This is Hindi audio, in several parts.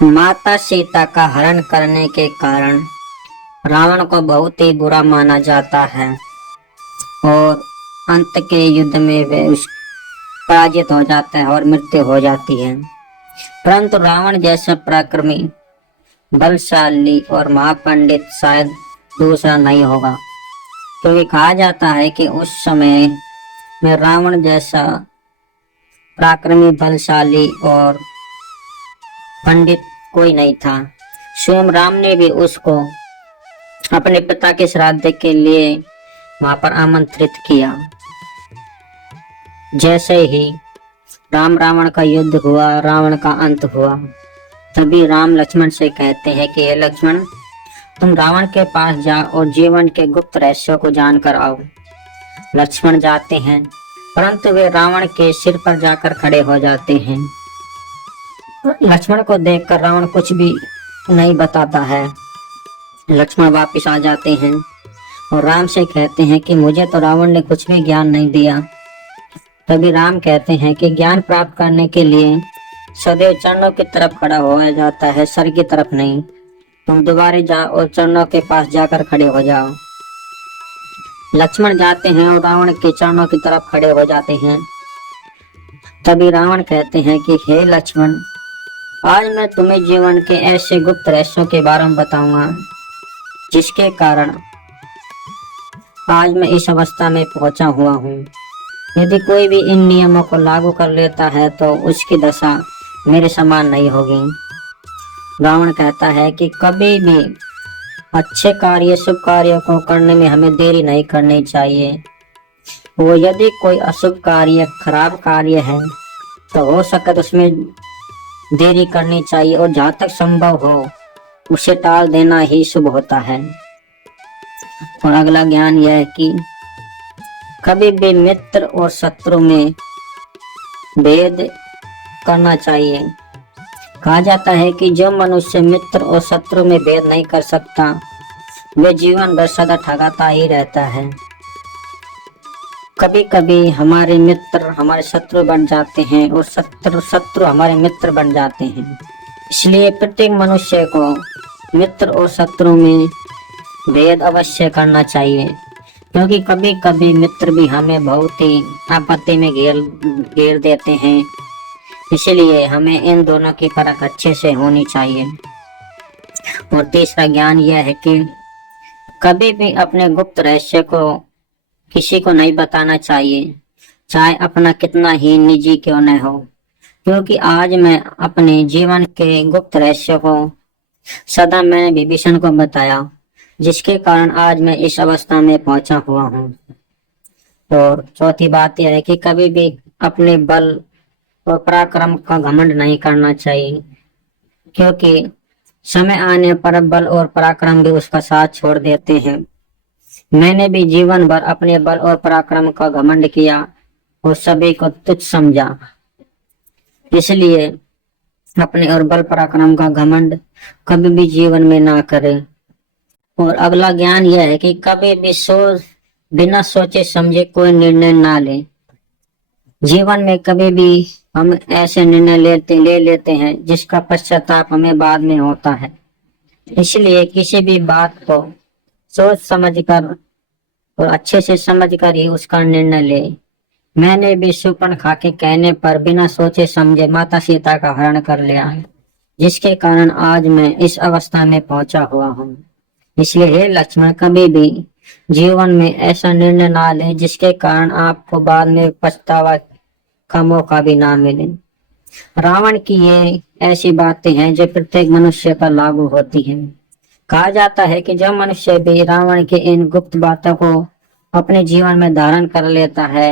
माता सीता का हरण करने के कारण रावण को बहुत ही बुरा माना जाता है और अंत के युद्ध में वे उस पराजित हो जाता है और मृत्यु हो जाती है। परंतु रावण जैसा पराक्रमी, बलशाली और महापंडित शायद दूसरा नहीं होगा, क्योंकि कहा जाता है कि उस समय में रावण जैसा पराक्रमी, बलशाली और पंडित कोई नहीं था। स्वयं राम ने भी उसको अपने पिता के श्राद्ध के लिए वहां पर आमंत्रित किया। जैसे ही राम रावण का युद्ध हुआ, रावण का अंत हुआ, तभी राम लक्ष्मण से कहते हैं कि हे लक्ष्मण, तुम रावण के पास जाओ और जीवन के गुप्त रहस्यों को जानकर आओ। लक्ष्मण जाते हैं, परंतु वे रावण के सिर पर जाकर खड़े हो जाते हैं। लक्ष्मण को देखकर रावण कुछ भी नहीं बताता है। लक्ष्मण वापस आ जाते हैं और राम से कहते हैं कि मुझे तो रावण ने कुछ भी ज्ञान नहीं दिया। तभी राम कहते हैं कि ज्ञान प्राप्त करने के लिए सदैव चरणों की तरफ खड़ा होया जाता है, सर की तरफ नहीं। तुम दोबारा जाओ और चरणों के पास जाकर खड़े हो जाओ। लक्ष्मण जाते हैं और रावण के चरणों की तरफ खड़े हो जाते हैं। तभी रावण कहते हैं कि हे लक्ष्मण, आज मैं तुम्हें जीवन के ऐसे गुप्त रहस्यों के बारे में बताऊंगा जिसके कारण आज मैं इस अवस्था में पहुंचा हुआ हूँ। यदि कोई भी इन नियमों को लागू कर लेता है तो उसकी दशा मेरे समान नहीं होगी। रावण कहता है कि कभी भी अच्छे कार्य, शुभ कार्यों को करने में हमें देरी नहीं करनी चाहिए। वो यदि कोई अशुभ कार्य, खराब कार्य है तो हो सके तो उसमें देरी करनी चाहिए और जहाँ तक संभव हो उसे टाल देना ही शुभ होता है। और अगला ज्ञान यह है कि कभी भी मित्र और शत्रु में भेद करना चाहिए। कहा जाता है कि जो मनुष्य मित्र और शत्रु में भेद नहीं कर सकता वे जीवन भर सदा ठगाता ही रहता है। कभी कभी हमारे मित्र हमारे शत्रु बन जाते हैं और शत्रु हमारे मित्र बन जाते हैं। इसलिए प्रत्येक मनुष्य को मित्र और शत्रु में भेद अवश्य करना चाहिए, क्योंकि कभी कभी मित्र भी हमें बहुत ही आपत्ति में घेर देते हैं। इसलिए हमें इन दोनों की परख अच्छे से होनी चाहिए। और तीसरा ज्ञान यह है कि कभी भी अपने गुप्त रहस्य को किसी को नहीं बताना चाहिए, चाहे अपना कितना ही निजी क्यों न हो। क्योंकि आज मैं अपने जीवन के गुप्त रहस्य को सदा मैंने विभीषण को बताया, जिसके कारण आज मैं इस अवस्था में पहुंचा हुआ हूँ। और चौथी बात यह है कि कभी भी अपने बल और पराक्रम का घमंड नहीं करना चाहिए, क्योंकि समय आने पर बल और पराक्रम भी उसका साथ छोड़ देते हैं। मैंने भी जीवन भर अपने बल और पराक्रम का घमंड किया और सभी को तुच्छ समझा। इसलिए अपने और बल पराक्रम का घमंड कभी भी जीवन में ना करें। और अगला ज्ञान यह है कि कभी भी बिना सोचे समझे कोई निर्णय ना ले। जीवन में कभी भी हम ऐसे निर्णय ले लेते हैं जिसका पश्चाताप हमें बाद में होता है। इसलिए किसी भी बात को सोच समझ कर और अच्छे से समझ कर ही उसका निर्णय ले। मैंने भी शूर्पणखा के कहने पर बिना सोचे समझे माता सीता का हरण कर लिया, जिसके कारण आज मैं इस अवस्था में पहुंचा हुआ हूँ। इसलिए हे लक्ष्मण, कभी भी जीवन में ऐसा निर्णय ना ले जिसके कारण आपको बाद में पछतावा का मौका भी ना मिले। रावण की ये ऐसी बातें हैं जो प्रत्येक मनुष्य पर लागू होती हैं। कहा जाता है कि जो मनुष्य भी रावण के इन गुप्त बातों को अपने जीवन में धारण कर लेता है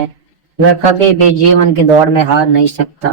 वह कभी भी जीवन की दौड़ में हार नहीं सकता।